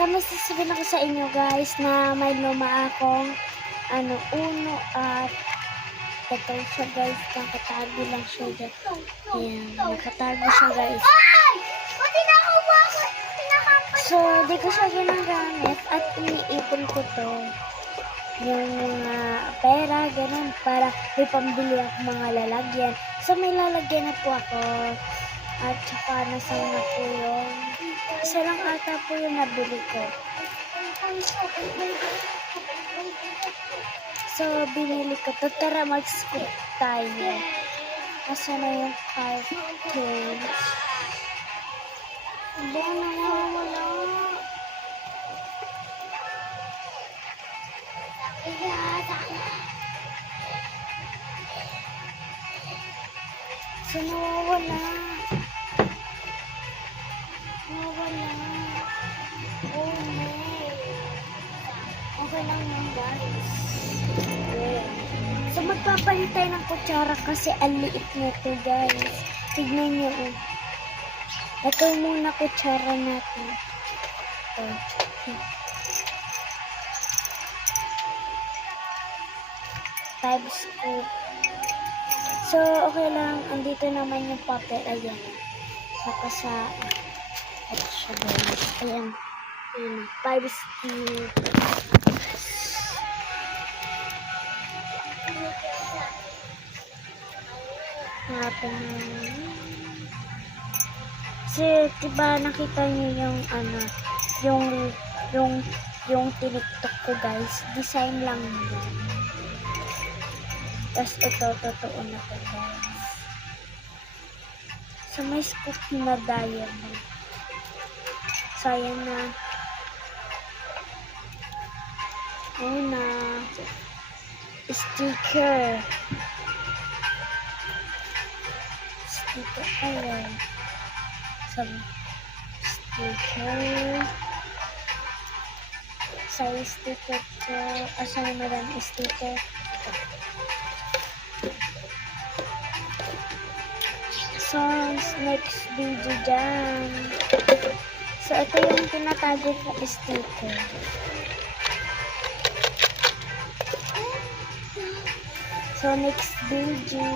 So, may sasabihin ako sa inyo guys na may luma akong uno at ito siya guys, nakatago lang siya dyan. Ayan, nakatago siya guys. So, di ko siya ginagamit at iniipon ko to. Yung mga pera, ganun, para may pambili ako mga lalagyan. So, may lalagyan na po ako. At saka nasaan na po yun. Isa lang ata po yung nabili ko. So, binili ko to. Tara, mag-scoop tayo. Asa na yung carton? Ba, nawawala. So, nawawala. Nawawala. Oh, no. Okay lang yun, guys. So, magpapalit tayo ng kutsara kasi ang liit nito, guys. Tignan nyo, oh. Ito muna kutsara natin. Ito. 5 scoop. So, okay lang. Andito naman yung papel. Ayan. Nakasa. Ito siya, guys. Ayan. Ayan. 5 scoop. Hanapin na. Kasi, diba, nakita niyo yung tiniktok ko, guys. Design lang yun. Tapos ito, totoo na to, guys. So, may scoop na diamond. So, ayan na. Ayan na. Sticker. Sticker. Ayan. So, sticker. Sa sticker ko. Asan na lang sticker? So, next video dyan. So, ito yung tinatago ko sticker. So, next video.